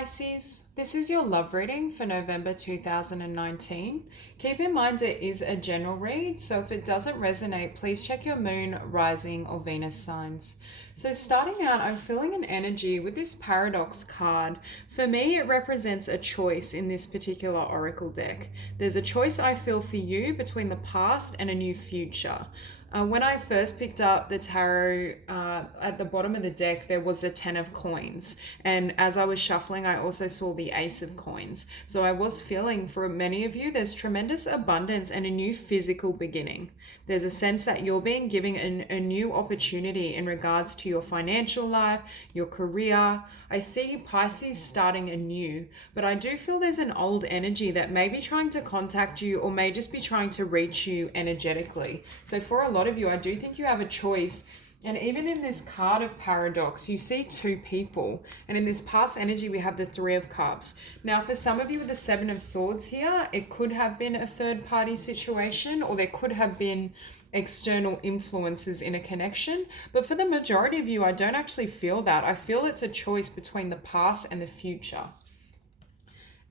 Pisces, this is your love reading for November 2019. Keep in mind it is a general read, so if it doesn't resonate, please check your moon, rising, or Venus signs. So starting out, I'm feeling an energy with this paradox card. For me, it represents a choice in this particular oracle deck. There's a choice I feel for you between the past and a new future. When I first picked up the tarot, at the bottom of the deck, there was the 10 of coins. And as I was shuffling, I also saw the ace of coins. So I was feeling, for many of you, there's tremendous abundance and a new physical beginning. There's a sense that you're being given a new opportunity in regards to your financial life, your career. I see Pisces starting anew, but I do feel there's an old energy that may be trying to contact you or may just be trying to reach you energetically. So for a lot of you, I do think you have a choice. And even in this card of paradox, you see two people. And in this past energy, we have the 3 of cups. Now, for some of you with the 7 of swords here, it could have been a third party situation, or there could have been external influences in a connection. But for the majority of you, I don't actually feel that. I feel it's a choice between the past and the future.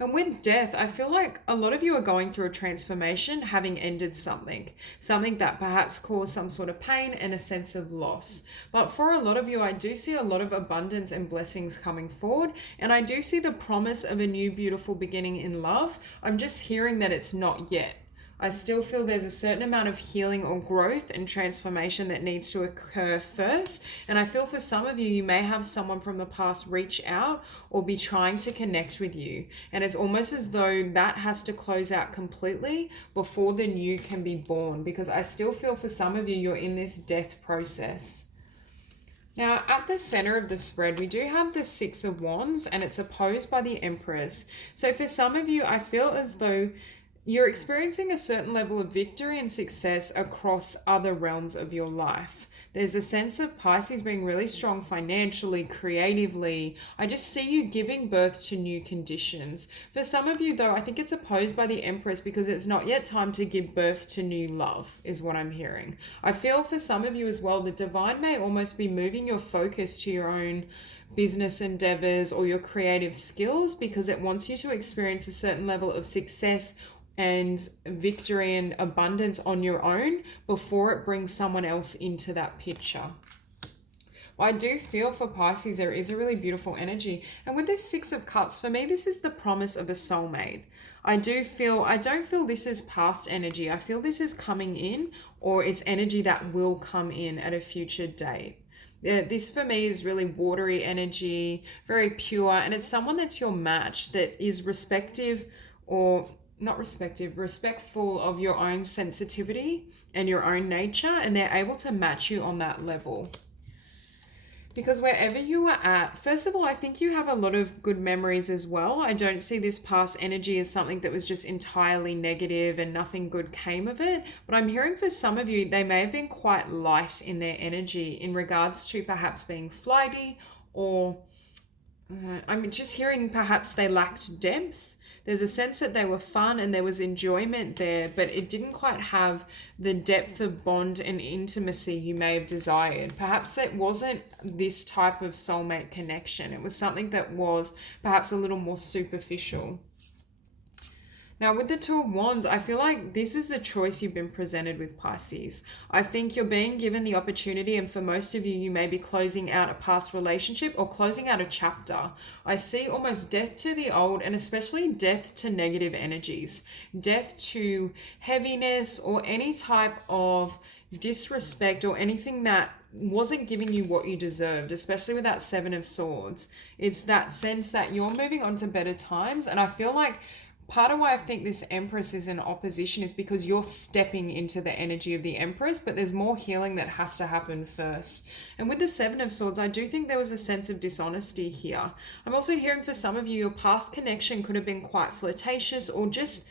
And with death, I feel like a lot of you are going through a transformation, having ended something that perhaps caused some sort of pain and a sense of loss. But for a lot of you, I do see a lot of abundance and blessings coming forward. And I do see the promise of a new beautiful beginning in love. I'm just hearing that it's not yet. I still feel there's a certain amount of healing or growth and transformation that needs to occur first. And I feel for some of you, you may have someone from the past reach out or be trying to connect with you. And it's almost as though that has to close out completely before the new can be born. Because I still feel for some of you, you're in this death process. Now, at the center of the spread, we do have the 6 of Wands, and it's opposed by the Empress. So for some of you, I feel as though you're experiencing a certain level of victory and success across other realms of your life. There's a sense of Pisces being really strong financially, creatively. I just see you giving birth to new conditions. For some of you, though, I think it's opposed by the Empress because it's not yet time to give birth to new love, is what I'm hearing. I feel for some of you as well, the divine may almost be moving your focus to your own business endeavors or your creative skills because it wants you to experience a certain level of success and victory and abundance on your own before it brings someone else into that picture. Well, I do feel for Pisces, there is a really beautiful energy. And with this 6 of Cups, for me, this is the promise of a soulmate. I don't feel this is past energy. I feel this is coming in, or it's energy that will come in at a future date. This for me is really watery energy, very pure, and it's someone that's your match, that is respectful of your own sensitivity and your own nature, and they're able to match you on that level. Because wherever you are at, first of all, I think you have a lot of good memories as well. I don't see this past energy as something that was just entirely negative and nothing good came of it. But I'm hearing for some of you, they may have been quite light in their energy in regards to perhaps being flighty, or I'm just hearing perhaps they lacked depth. There's a sense that they were fun and there was enjoyment there, but it didn't quite have the depth of bond and intimacy you may have desired. Perhaps it wasn't this type of soulmate connection. It was something that was perhaps a little more superficial. Now, with the 2 of Wands, I feel like this is the choice you've been presented with, Pisces. I think you're being given the opportunity, and for most of you, you may be closing out a past relationship or closing out a chapter. I see almost death to the old, and especially death to negative energies, death to heaviness or any type of disrespect or anything that wasn't giving you what you deserved, especially with that 7 of Swords. It's that sense that you're moving on to better times, and I feel like part of why I think this Empress is in opposition is because you're stepping into the energy of the Empress, but there's more healing that has to happen first. And with the 7 of Swords, I do think there was a sense of dishonesty here. I'm also hearing for some of you, your past connection could have been quite flirtatious or just,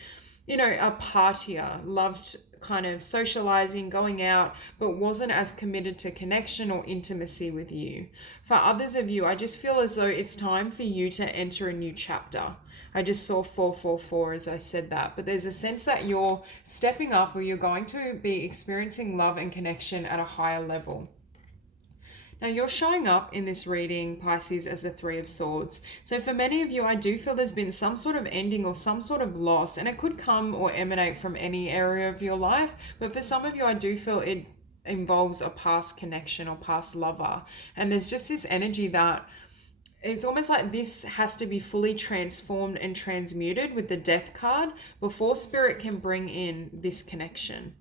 a partier, loved kind of socializing, going out, but wasn't as committed to connection or intimacy with you. For others of you, I just feel as though it's time for you to enter a new chapter. I just saw 444 as I said that, but there's a sense that you're stepping up or you're going to be experiencing love and connection at a higher level. Now, you're showing up in this reading, Pisces, as the Three of Swords. So for many of you, I do feel there's been some sort of ending or some sort of loss, and it could come or emanate from any area of your life. But for some of you, I do feel it involves a past connection or past lover. And there's just this energy that it's almost like this has to be fully transformed and transmuted with the Death card before Spirit can bring in this connection.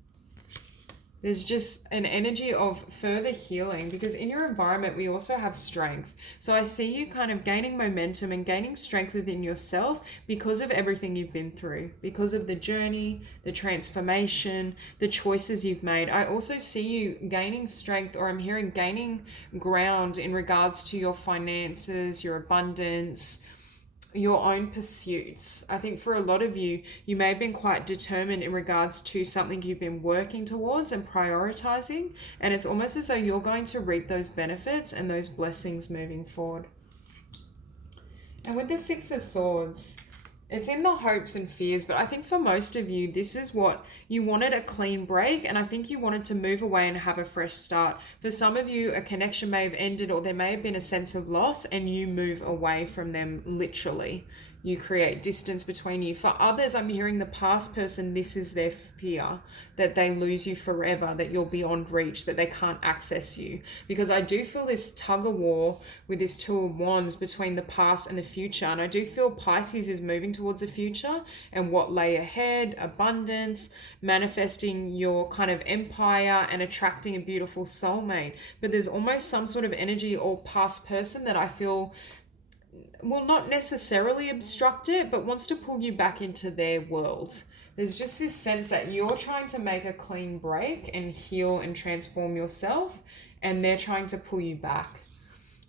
There's just an energy of further healing, because in your environment, we also have strength. So I see you kind of gaining momentum and gaining strength within yourself because of everything you've been through, because of the journey, the transformation, the choices you've made. I also see you gaining strength, or I'm hearing gaining ground in regards to your finances, your abundance, your own pursuits. I think for a lot of you, you may have been quite determined in regards to something you've been working towards and prioritizing, and it's almost as though you're going to reap those benefits and those blessings moving forward. And with the Six of Swords, it's in the hopes and fears, but I think for most of you, this is what you wanted, a clean break, and I think you wanted to move away and have a fresh start. For some of you, a connection may have ended, or there may have been a sense of loss, and you move away from them literally. You create distance between you. For others, I'm hearing the past person, this is their fear, that they lose you forever, that you're beyond reach, that they can't access you. Because I do feel this tug of war with this Two of Wands between the past and the future. And I do feel Pisces is moving towards the future and what lay ahead, abundance, manifesting your kind of empire and attracting a beautiful soulmate. But there's almost some sort of energy or past person that I feel will not necessarily obstruct it, but wants to pull you back into their world. There's just this sense that you're trying to make a clean break and heal and transform yourself, and they're trying to pull you back.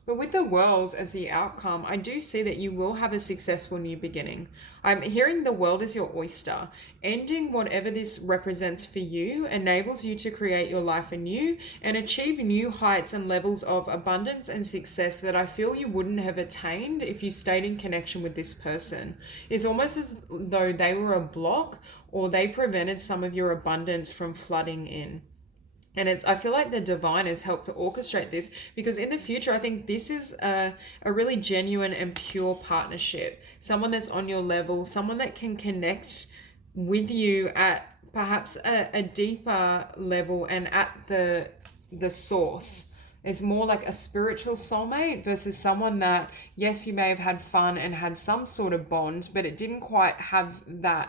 But with the World as the outcome, I do see that you will have a successful new beginning. I'm hearing the world is your oyster. Ending whatever this represents for you enables you to create your life anew and achieve new heights and levels of abundance and success that I feel you wouldn't have attained if you stayed in connection with this person. It's almost as though they were a block, or they prevented some of your abundance from flooding in. And I feel like the divine has helped to orchestrate this, because in the future, I think this is a really genuine and pure partnership. Someone that's on your level, someone that can connect with you at perhaps a deeper level and at the source. It's more like a spiritual soulmate versus someone that, yes, you may have had fun and had some sort of bond, but it didn't quite have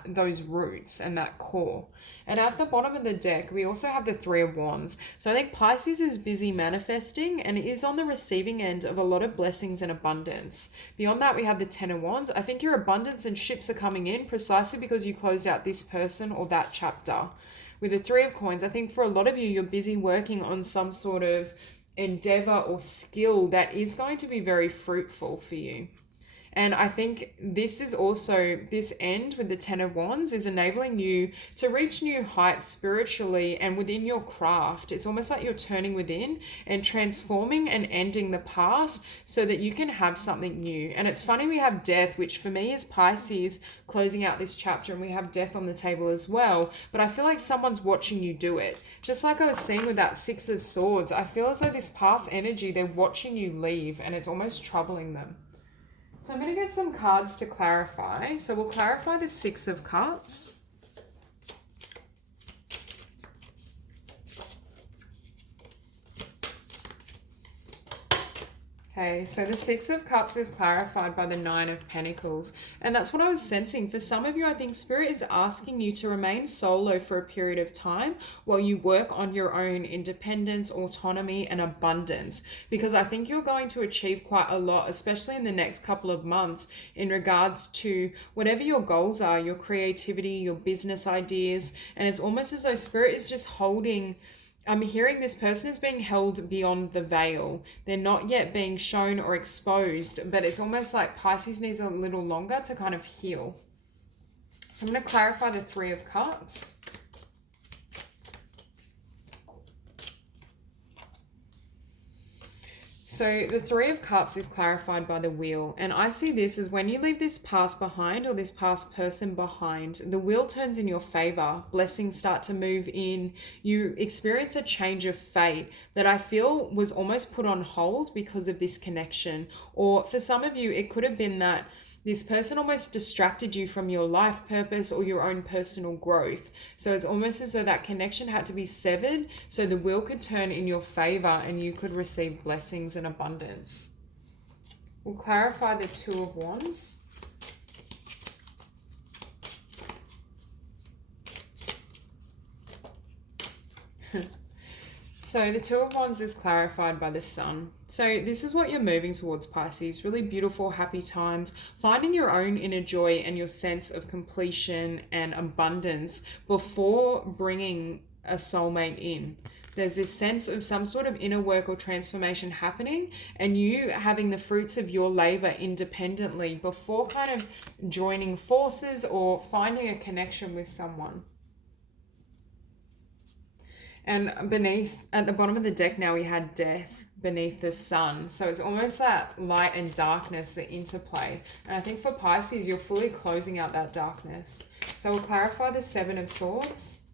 those roots and that core. And at the bottom of the deck, we also have the Three of Wands. So I think Pisces is busy manifesting and is on the receiving end of a lot of blessings and abundance. Beyond that, we have the Ten of Wands. I think your abundance and ships are coming in precisely because you closed out this person or that chapter. With the Three of Coins, I think for a lot of you, you're busy working on some sort of endeavor or skill that is going to be very fruitful for you. And I think this is also, this end with the Ten of Wands is enabling you to reach new heights spiritually and within your craft. It's almost like you're turning within and transforming and ending the past so that you can have something new. And it's funny, we have death, which for me is Pisces closing out this chapter, and we have death on the table as well. But I feel like someone's watching you do it. Just like I was seeing with that Six of Swords, I feel as though this past energy, they're watching you leave and it's almost troubling them. So I'm going to get some cards to clarify. So we'll clarify the Six of Cups. Okay, so the Six of Cups is clarified by the Nine of Pentacles. And that's what I was sensing. For some of you, I think Spirit is asking you to remain solo for a period of time while you work on your own independence, autonomy, and abundance. Because I think you're going to achieve quite a lot, especially in the next couple of months, in regards to whatever your goals are, your creativity, your business ideas. And it's almost as though Spirit is just holding... I'm hearing this person is being held beyond the veil. They're not yet being shown or exposed, but it's almost like Pisces needs a little longer to kind of heal. So I'm going to clarify the Three of Cups. So the Three of Cups is clarified by the Wheel. And I see this as when you leave this past behind or this past person behind, the wheel turns in your favor. Blessings start to move in. You experience a change of fate that I feel was almost put on hold because of this connection. Or for some of you, it could have been that this person almost distracted you from your life purpose or your own personal growth. So it's almost as though that connection had to be severed so the wheel could turn in your favor and you could receive blessings and abundance. We'll clarify the Two of Wands. So the Two of Wands is clarified by the Sun. So this is what you're moving towards, Pisces. Really beautiful, happy times. Finding your own inner joy and your sense of completion and abundance before bringing a soulmate in. There's this sense of some sort of inner work or transformation happening and you having the fruits of your labor independently before kind of joining forces or finding a connection with someone. And beneath, at the bottom of the deck now, we had Death beneath the Sun. So it's almost that light and darkness, the interplay. And I think for Pisces, you're fully closing out that darkness. So we'll clarify the Seven of Swords.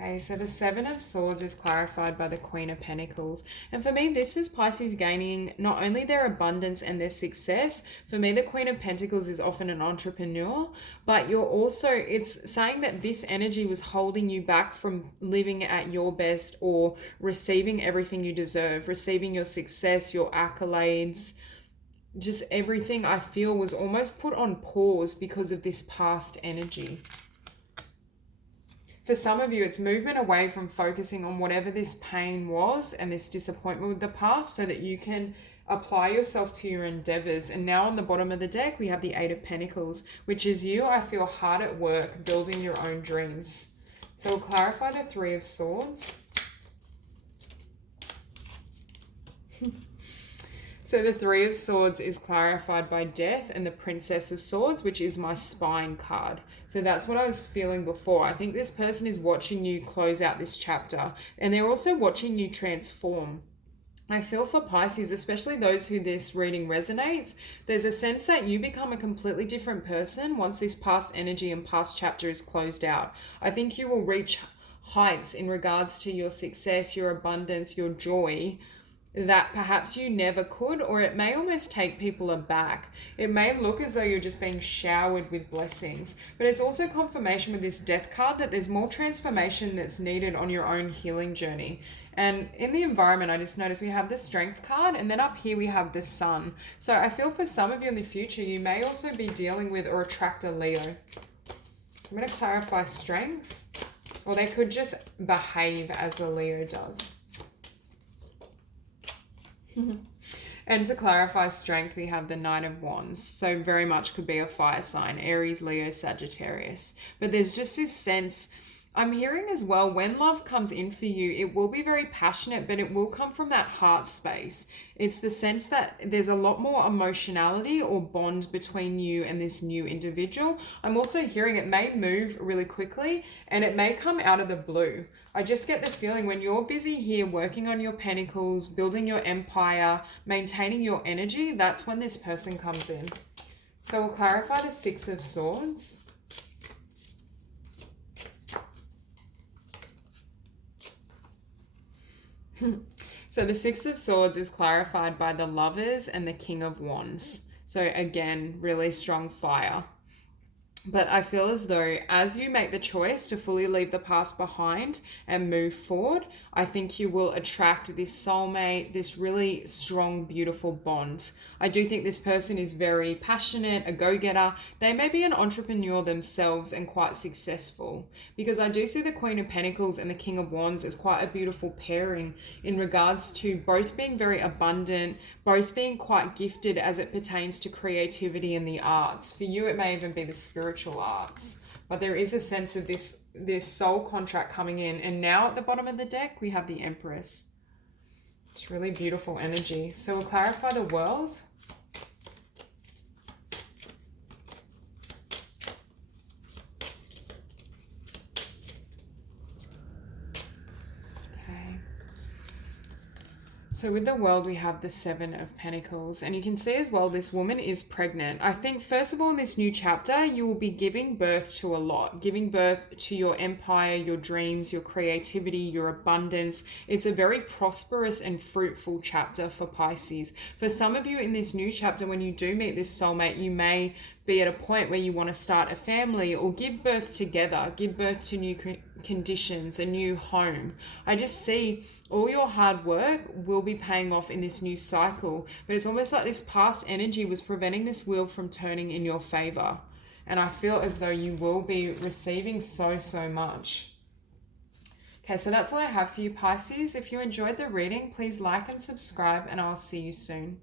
Okay, so the Seven of Swords is clarified by the Queen of Pentacles. And for me, this is Pisces gaining not only their abundance and their success. For me, the Queen of Pentacles is often an entrepreneur, but you're also, it's saying that this energy was holding you back from living at your best or receiving everything you deserve, receiving your success, your accolades. Just everything I feel was almost put on pause because of this past energy. For some of you, it's movement away from focusing on whatever this pain was and this disappointment with the past so that you can apply yourself to your endeavors. And now on the bottom of the deck, we have the Eight of Pentacles, which is you, I feel, hard at work building your own dreams. So we'll clarify the Three of Swords. So the Three of Swords is clarified by Death and the Princess of Swords, which is my spine card. So that's what I was feeling before. I think this person is watching you close out this chapter and they're also watching you transform. I feel for Pisces, especially those who this reading resonates, there's a sense that you become a completely different person once this past energy and past chapter is closed out. I think you will reach heights in regards to your success, your abundance, your joy, that perhaps you never could, or it may almost take people aback. It may look as though you're just being showered with blessings, but it's also confirmation with this Death card that there's more transformation that's needed on your own healing journey. And in the environment, I just noticed we have the Strength card, and then up here we have the Sun. So I feel for some of you in the future, you may also be dealing with or attract a Leo. I'm going to clarify Strength, or they could just behave as a Leo does. And to clarify Strength, we have the Knight of Wands. So very much could be a fire sign, Aries, Leo, Sagittarius. But there's just this sense, I'm hearing as well, when love comes in for you, it will be very passionate, but it will come from that heart space. It's the sense that there's a lot more emotionality or bond between you and this new individual. I'm also hearing it may move really quickly and it may come out of the blue. I just get the feeling when you're busy here working on your pentacles, building your empire, maintaining your energy, that's when this person comes in. So we'll clarify the Six of Swords. So the Six of Swords is clarified by the Lovers and the King of Wands. So again, really strong fire. But I feel as though as you make the choice to fully leave the past behind and move forward, I think you will attract this soulmate, this really strong, beautiful bond. I do think this person is very passionate, a go-getter. They may be an entrepreneur themselves and quite successful, because I do see the Queen of Pentacles and the King of Wands as quite a beautiful pairing in regards to both being very abundant, both being quite gifted as it pertains to creativity and the arts. For you, it may even be the spiritual arts. But there is a sense of this soul contract coming in. And now at the bottom of the deck, we have the Empress. It's really beautiful energy. So we'll clarify the World. So with the world, we have the Seven of Pentacles, and you can see as well this woman is pregnant. I think first of all in this new chapter, you will be giving birth to a lot, giving birth to your empire, your dreams, your creativity, your abundance. It's a very prosperous and fruitful chapter for Pisces. For some of you in this new chapter, when you do meet this soulmate, you may be at a point where you want to start a family or give birth together, give birth to new conditions, a new home. I just see all your hard work will be paying off in this new cycle, but it's almost like this past energy was preventing this wheel from turning in your favor. And I feel as though you will be receiving so much. Okay, so that's all I have for you, Pisces. If you enjoyed the reading, please like and subscribe, and I'll see you soon.